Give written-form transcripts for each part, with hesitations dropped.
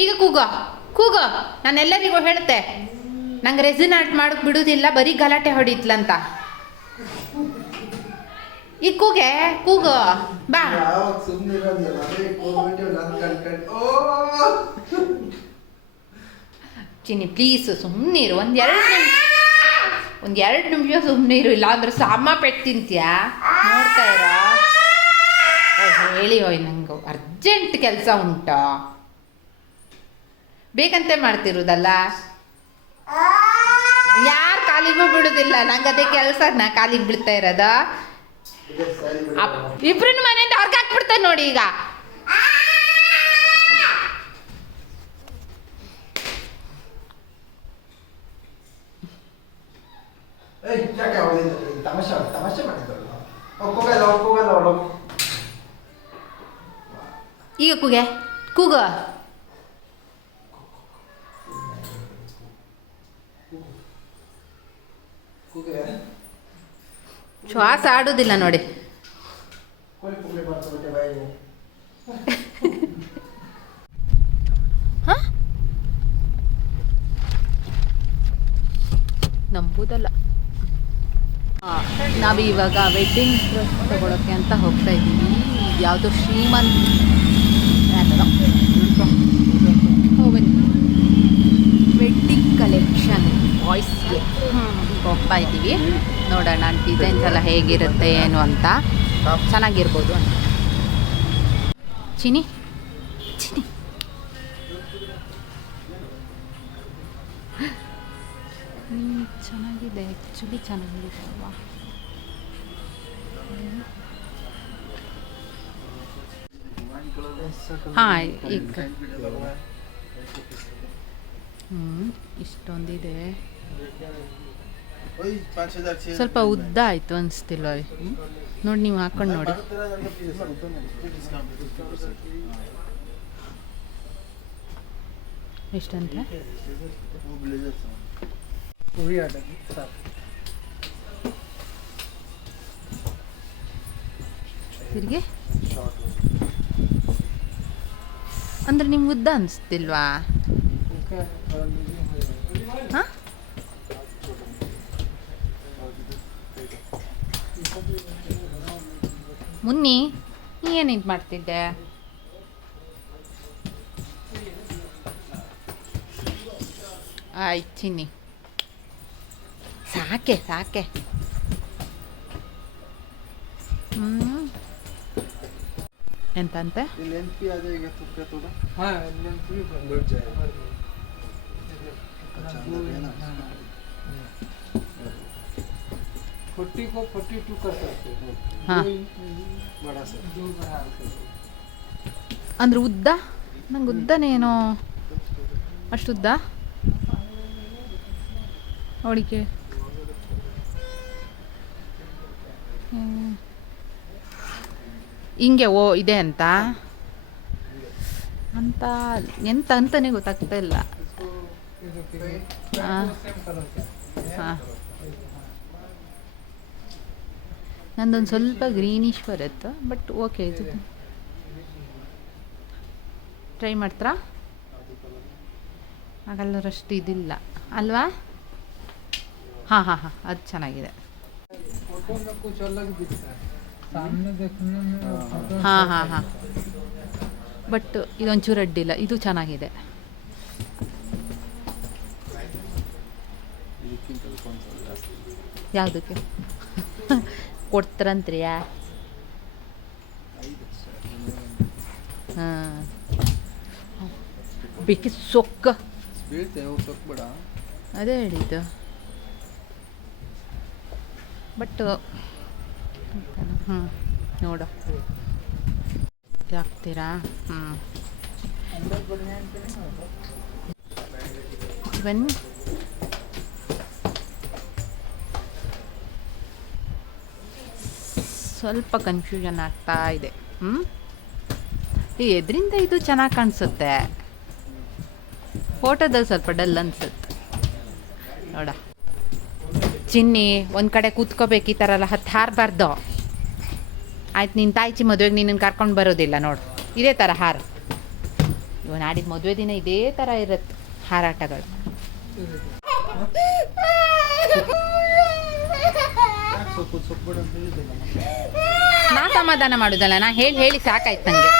ಈಗ ಕೂಗೋ ನಾನೆಲ್ಲರಿಗೂ ಹೇಳ್ತೆ ನಂಗೆ ರೆಸಿನ್ ಆರ್ಟ್ ಮಾಡಕ್ಕೆ ಬಿಡುವುದಿಲ್ಲ, ಬರೀ ಗಲಾಟೆ ಹೊಡಿತ್ಲಂತ. ಈಗ ಕೂಗೋ ಬಾ. ಚಿನ್ನಿ ಪ್ಲೀಸ್ ಸುಮ್ಮನಿರು, ಒಂದೆರಡು ನಿಮಿಷ ಸುಮ್ಮನಿರು, ಇಲ್ಲ ಅಂದ್ರೆ ಸಾಮ ಪೆಟ್ಟು ತಿಂತೀಯಾ. ನೋಡ್ತಾ ಇರ ಹೇಳಿ ಹೋಯ್, ನಂಗೆ ಅರ್ಜೆಂಟ್ ಕೆಲಸ ಉಂಟು, ಬೇಕಂತೆ ಮಾಡ್ತಿರೋದಲ್ಲ. ಯಾರು ಕಾಲಿಗೂ ಬಿಡುದಿಲ್ಲ, ನಂಗೆ ಅದೇ ಕೆಲಸ, ನಾ ಕಾಲಿಗೆ ಬಿಡ್ತಾ ಇರೋದ. ಇಬ್ರನ್ನ ಮನೆಯಿಂದ ಹೊರಗೆ ಹಾಕ್ಬಿಡ್ತೇನೆ ನೋಡಿ ಈಗ. ಈಗ ಕೂಗ ಶ್ವಾಸ ಆಡುದಿಲ್ಲ ನೋಡಿ. ನಂಬುದಲ್ಲ. ನಾವು ಇವಾಗ ವೆಡ್ಡಿಂಗ್ ಡ್ರೆಸ್ ತಗೊಳಕ್ಕೆ ಅಂತ ಹೋಗ್ತಾ ಇದ್ದೀವಿ. ಯಾವುದೋ ಶ್ರೀಮಂತ್ ವೆಡ್ಡಿಂಗ್ ಕಲೆಕ್ಷನ್ ಬಾಯ್ಸ್ಗೆ ಹೋಗ್ತಾ ಇದ್ದೀವಿ. ನೋಡೋಣ ಡಿಸೈನ್ಸ್ ಎಲ್ಲ ಹೇಗಿರುತ್ತೆ ಏನು ಅಂತ, ಚೆನ್ನಾಗಿರ್ಬೋದು ಅಂತ. ಚಿನಿ ಚೆನ್ನಾಗಿದೆ, ಆ್ಯಕ್ಚುಲಿ ಚೆನ್ನಾಗಿದೆ ಅಲ್ವಾ. ಹಾಂ ಈಗ ಇಷ್ಟೊಂದಿದೆ, ಸ್ವಲ್ಪ ಉದ್ದ ಆಯಿತು ಅನಿಸ್ತಿಲ್ವ ನೋಡಿ, ನೀವು ಹಾಕೊಂಡು ನೋಡಿ. ಎಷ್ಟಂತೆ? ತಿರ್ಗಿ ಅಂದ್ರೆ ನಿಮ್ಗೆ ಉದ್ದ ಅನಿಸ್ತಿಲ್ವಾ? ಹಾಂ ಮುನ್ನಿ, ನೀ ಏನೇನು ಮಾಡ್ತಿದ್ದೆ? ಆಯ್ತು ಚಿನ್ನಿ, ಸಾಕೆ ಎಂತಂತೆ? ಅಂದ್ರೆ ಉದ್ದ, ನಂಗೆ ಉದ್ದನೇನೋ ಅಷ್ಟುದ್ದ ಅವಳಿಗೆ. ಹಿಂಗೆ ಇದೆ ಅಂತ ಎಂತ ಅಂತಾನೆ ಗೊತ್ತಾಗ್ತಾ ಇಲ್ಲ. ಹಾಂ ನಂದೊಂದು ಸ್ವಲ್ಪ ಗ್ರೀನಿಶ್ ಬರುತ್ತೆ, ಬಟ್ ಓಕೆ. ಇದು ಟ್ರೈ ಮಾಡ್ತೀರಾ? ಆಗಲ್ಲರಷ್ಟು ಇದಿಲ್ಲ ಅಲ್ವಾ? ಹಾಂ ಅದು ಚೆನ್ನಾಗಿದೆ. ಹಾಂ ಬಟ್ ಇದೊಂಚೂರು ಅಡ್ಡಿಲ್ಲ, ಇದು ಚೆನ್ನಾಗಿದೆ. ಯಾವುದಕ್ಕೆ ಕೊಡ್ತಾರಂತ್ರಿಯಾ? ಹಾಂ ಬೇಕಿ ಸೊಕ್ಕ ಅದೇ ಹೇಳಿದ್ದು, ಬಟ್ ನೋಡು ಹಾಕ್ತೀರಾ? ಬನ್ನಿ. ಸ್ವಲ್ಪ ಕನ್ಫ್ಯೂಷನ್ ಆಗ್ತಾ ಇದೆ. ಎದರಿಂದ ಇದು ಚೆನ್ನಾಗಿ ಕಾಣಿಸುತ್ತೆ, ಫೋಟೋದಲ್ಲಿ ಸ್ವಲ್ಪ ಡಲ್ ಅನ್ಸುತ್ತೆ ನೋಡ. ಚಿನ್ನಿ ಒಂದು ಕಡೆ ಕೂತ್ಕೋಬೇಕು, ಈ ಥರ ಎಲ್ಲ ಹಾರಬಾರ್ದು ಆಯ್ತು. ನಿನ್ನ ತಾಯಿಚಿ ಮದುವೆಗೆ ನಿನ್ನನ್ನು ಕರ್ಕೊಂಡು ಬರೋದಿಲ್ಲ ನೋಡು, ಇದೇ ಥರ ಹಾರು. ನಾಡಿದ್ದು ಮದುವೆ ದಿನ ಇದೇ ಥರ ಇರುತ್ತೆ ಹಾರಾಟಗಳು. ನಾ ಸಮಾಧಾನ ಮಾಡೋದಲ್ಲ, ನಾ ಹೇಳಿ ಸಾಕಾಯ್ತು ನನಗೆ.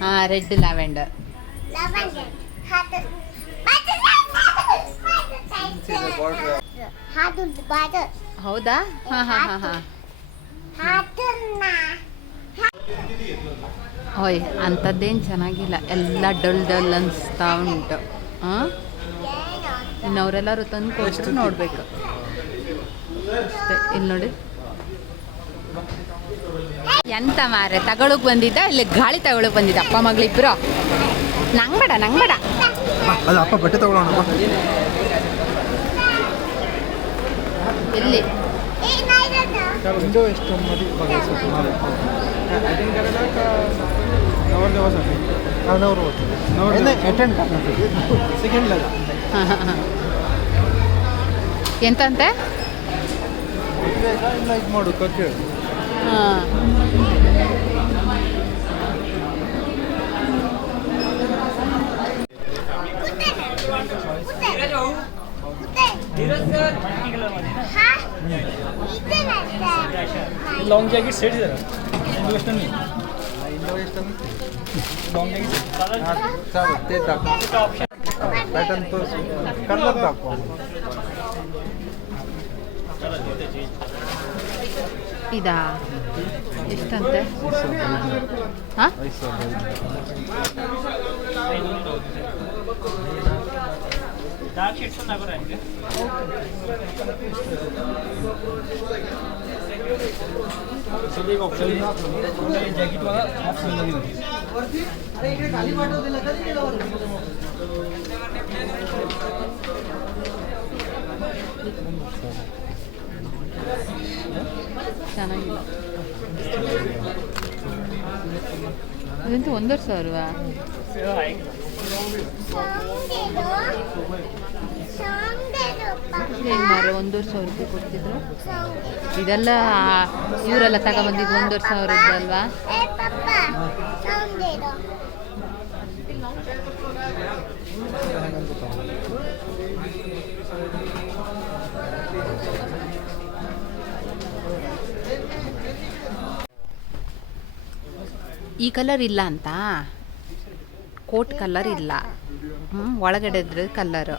ಹಾಂ, ರೆಡ್ ಲ್ಯಾವೆಂಡರ್. ಹೌದಾ? ಹಾಂ ಹಾಂ ಹಾಂ ಹಾಂ. ಓಯ್, ಅಂಥದ್ದೇನು ಚೆನ್ನಾಗಿಲ್ಲ, ಎಲ್ಲ ಡಲ್ ಡಲ್ ಅನಿಸ್ತಾ ಉಂಟು. ಹಾಂ, ಇನ್ನವರೆಲ್ಲರೂ ತಂದು ಕೊಟ್ಟರು ನೋಡಬೇಕು ಅಷ್ಟೇ. ಇಲ್ಲಿ ನೋಡಿ, ಎಂತ ಮಾರೆ ತಗೊಳಕ್ ಬಂದಿದ್ದ, ಇಲ್ಲಿ ಗಾಳಿ ತಗೊಳಕ್ ಬಂದಿದ್ದ ಅಪ್ಪ ಮಗಳಿಬ್ರು. ನಂಗೆ ಬೇಡ ಅಪ್ಪ ಬಟ್ಟೆ ತಗೊಳ್ಳೋಣ. ಎಲ್ಲಿ विंडो ಎಷ್ಟು ಮದಿ ಎಂತಂತೆ ಇದು ಮಾಡು ಕಟ್ಟಿ. ಹಾಂ, लॉन्ग जैकेट सेट जरा वेस्टर्न नहीं लॉन्ग जैकेट चालेल, ते दाखव. पॅटर्न तो कलर दाखव. ಇದಾ ಎಷ್ಟಂತೆ? ಹಾಂ, डार्क शेड्स ना बराबर है सभी का ऑप्शन है जैकेट वाला ऑप्शन नहीं है. अरे इकडे खाली पाठव दिला कधी केलं ಚೆನ್ನಾಗಿಲ್ಲ. ಅದಂತೂ 1,500 ಏನು ಮಾರೆ 1,500 ರೂಪಾಯಿ ಕೊಡ್ತಿದ್ರು. ಇದೆಲ್ಲ ಇವರೆಲ್ಲ ತಗೊಂಬಂದಿದ್ದು 1,500 ಅಲ್ವಾ? ಈ ಕಲರ್ ಇಲ್ಲ ಅಂತ, ಕೋಟ್ ಕಲರ್ ಇಲ್ಲ. ಒಳಗಡೆ ಇದ್ರೆ ಕಲರ್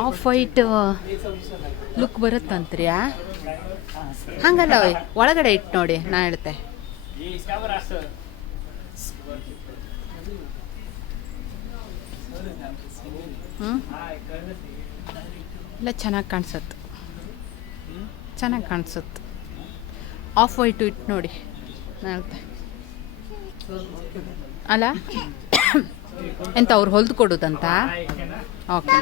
ಆಫ್ ವೈಟ್ ಲುಕ್ ಬರುತ್ತಂತ್ರಿಯಾ? ಹಂಗಲ್ಲ, ಒಳಗಡೆ ಇಟ್ಟು ನೋಡಿ, ನಾ ಹೇಳ್ತೆ. ಇಲ್ಲ, ಚೆನ್ನಾಗಿ ಕಾಣಿಸುತ್ತೆ, ಚೆನ್ನಾಗಿ ಕಾಣಿಸುತ್ತೆ. ಆಫ್ ವೈಟು ಇಟ್ಟು ನೋಡಿ, ನಾ ಹೇಳ್ತೆ. ಅಲ್ಲ ಎಂತ ಅವ್ರು ಹೊಲ್ದು ಕೊಡೋದಂತ? ಓಕೆ.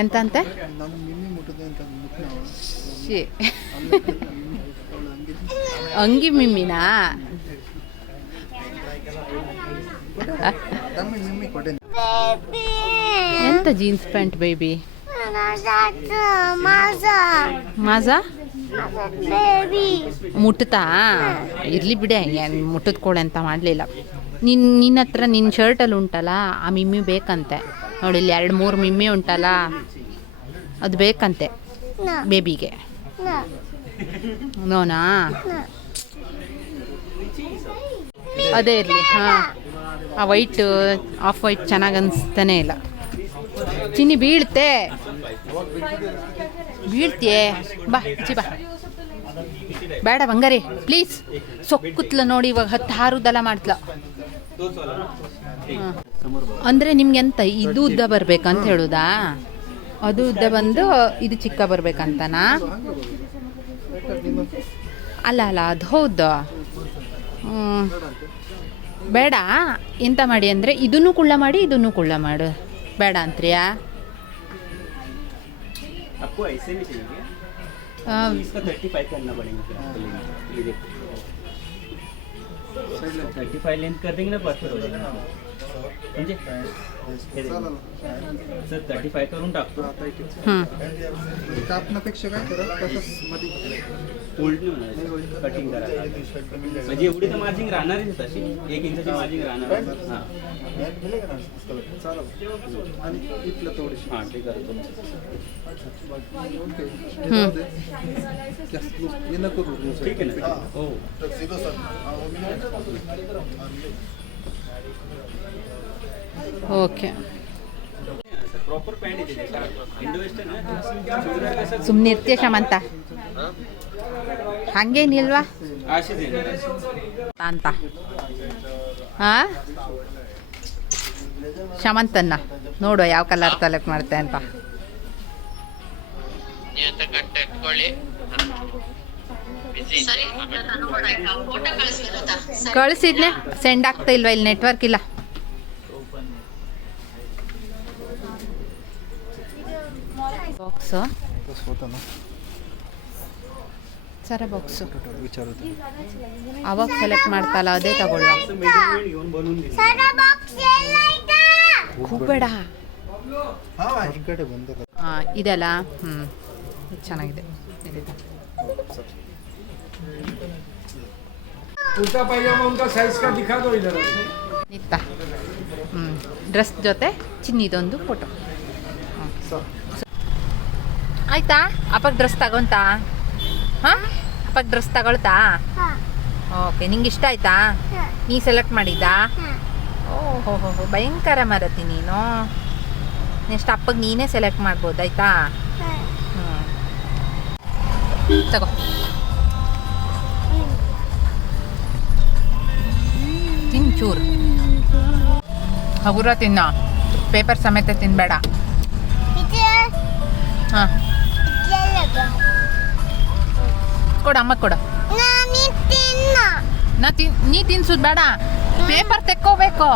ಎಂತಂತೆ? ಅಂಗಿ ಮಿಮ್ಮಿನಾ? ಎಂತ ಜೀನ್ಸ್ ಪ್ಯಾಂಟ್ ಬೇಬಿ? ಮಾಜಾ ಮುಟ್ಟುತ್ತಾ ಇರ್ಲಿ ಬಿಡೆ, ಮುಟ್ಟದ ಕೋಳೆ ಅಂತ ಮಾಡಲಿಲ್ಲ. ನಿನ್ನ ಹತ್ರ ನಿನ್ನ ಶರ್ಟಲ್ಲಿ ಉಂಟಲ್ಲ ಆ ಮಿಮ್ಮಿ ಬೇಕಂತೆ. ನೋಡಿ ಇಲ್ಲಿ 2-3 ಮಿಮ್ಮಿ ಉಂಟಲ್ಲ ಅದು ಬೇಕಂತೆ ಬೇಬಿಗೆ. ನೋನಾ ಅದೇ ಇರಲಿ. ಹಾಂ, ಆ ವೈಟ್ ಆಫ್ ವೈಟ್ ಚೆನ್ನಾಗಿ ಅನಿಸ್ತಾನೆ ಇಲ್ಲ. ಚಿನ್ನಿ ಬೀಳ್ತೀಯೇ ಬಾ ಬಾ. ಬೇಡ ಬಂಗಾರಿ ಪ್ಲೀಸ್. ಸೊಕ್ಕುತ್ಲ ನೋಡಿ ಇವಾಗ 10 ಹಾರುದೆಲ್ಲ ಮಾಡ್ತ್ಲ. ಅಂದರೆ ನಿಮ್ಗೆ ಎಂತ ಇದು ಉದ್ದ ಬರ್ಬೇಕಂತ ಹೇಳುದಾ? ಅದು ಉದ್ದ ಬಂದು ಇದು ಚಿಕ್ಕ ಬರ್ಬೇಕಂತನಾ? ಅಲ್ಲ ಅದು ಹೌದು. ಬೇಡ, ಎಂತ ಮಾಡಿ ಅಂದರೆ ಇದನ್ನು ಕುಳ್ಳ ಮಾಡಿ ಇದನ್ನು ಕುಳ್ಳ ಮಾಡು. ಬೇಡ ಅಂತ್ರಿಯಾ? इसका 35 करना पड़ेगा ये देखो 35 लेंथ कर देंगे ना परफेक्ट हो जाएगा समझे सर 35 करून टाकतो कापण्यापेक्षा काय करा तसंच मध्ये फोल्ड नाही होणार कटिंग करा म्हणजे एवढी तर मार्जिंग राहणारच तशी 1 इंचाची मार्जिंग राहणार हां आणि इथलं थोडीशी हां ते करतो ये नको ठीक आहे ना हो ಓಕೆ. प्रॉपर पॅन्ट येते इंडो वेस्टर्न ಸುಮ್ಮನೆ ಇರ್ತೀಯ ಶಮಂತ? ಹಾಗೇನಿಲ್ವಾ अशीच येणार ಅಂತ? ಹಾಂ, ಶಮಂತನ್ನ ನೋಡುವ ಯಾವ ಕಲರ್ ಸೆಲೆಕ್ಟ್ ಮಾಡ್ತೆ ಅಂತ. ಕಳಿಸಿದ್ನೆ, ಸೆಂಡ್ ಆಗ್ತಾ ಇಲ್ವಾ? ಇಲ್ಲಿ ನೆಟ್ವರ್ಕ್ ಇಲ್ಲ. ಬಾಕ್ಸು होतं ना ಸರ ಬಾಕ್ಸು विचारत ಅವಾಗ ಸೆಲೆಕ್ಟ್ ಮಾಡ್ತಲ್ಲ ಅದೇ ತಗೊಳ್ಳುವ. घेऊन बनवून दिली ಕೂಬೇಡ. इकडे बंद कर ಹಾಂ ಇದೆಲ್ಲ ಇದು ಚೆನ್ನಾಗಿದೆ. कुर्ता पायजामा उनका साइज का दिखा दो इधर ನಿತ್ತ ಡ್ರೆಸ್ ಜೊತೆ ಚಿನ್ನಿದೊಂದು ಫೋಟೋ. ಆಯ್ತಾ? ಅಪ್ಪಗೆ ಡ್ರೆಸ್ ತಗೊಂತಾ? ಹಾಂ, ಅಪ್ಪಗೆ ಡ್ರೆಸ್ ತಗೊಳ್ತಾ? ಓಕೆ, ನಿಂಗೆ ಇಷ್ಟ ಆಯ್ತಾ? ನೀ ಸೆಲೆಕ್ಟ್ ಮಾಡಿದ್ದಾ? ಓಹೋ ಹೋ ಭಯಂಕರ ಮರತಿ ನೀನು. ನೆಕ್ಸ್ಟ್ ಅಪ್ಪಗೆ ನೀನೇ ಸೆಲೆಕ್ಟ್ ಮಾಡ್ಬೋದು ಆಯ್ತಾ? ತಗೋ ತಿನ್ ಚೂರು. ಹಗುರ ತಿನ್ನ, ಪೇಪರ್ ಸಮೇತ ತಿನ್ಬೇಡ. ಹಾಂ ಕೊಡು, ಅಮ್ಮ ಕೊಡು. ನೀ ತಿನ್ಸೋದು ಬೇಡ, ಪೇಪರ್ ತೆಕ್ಕೋಬೇಕು.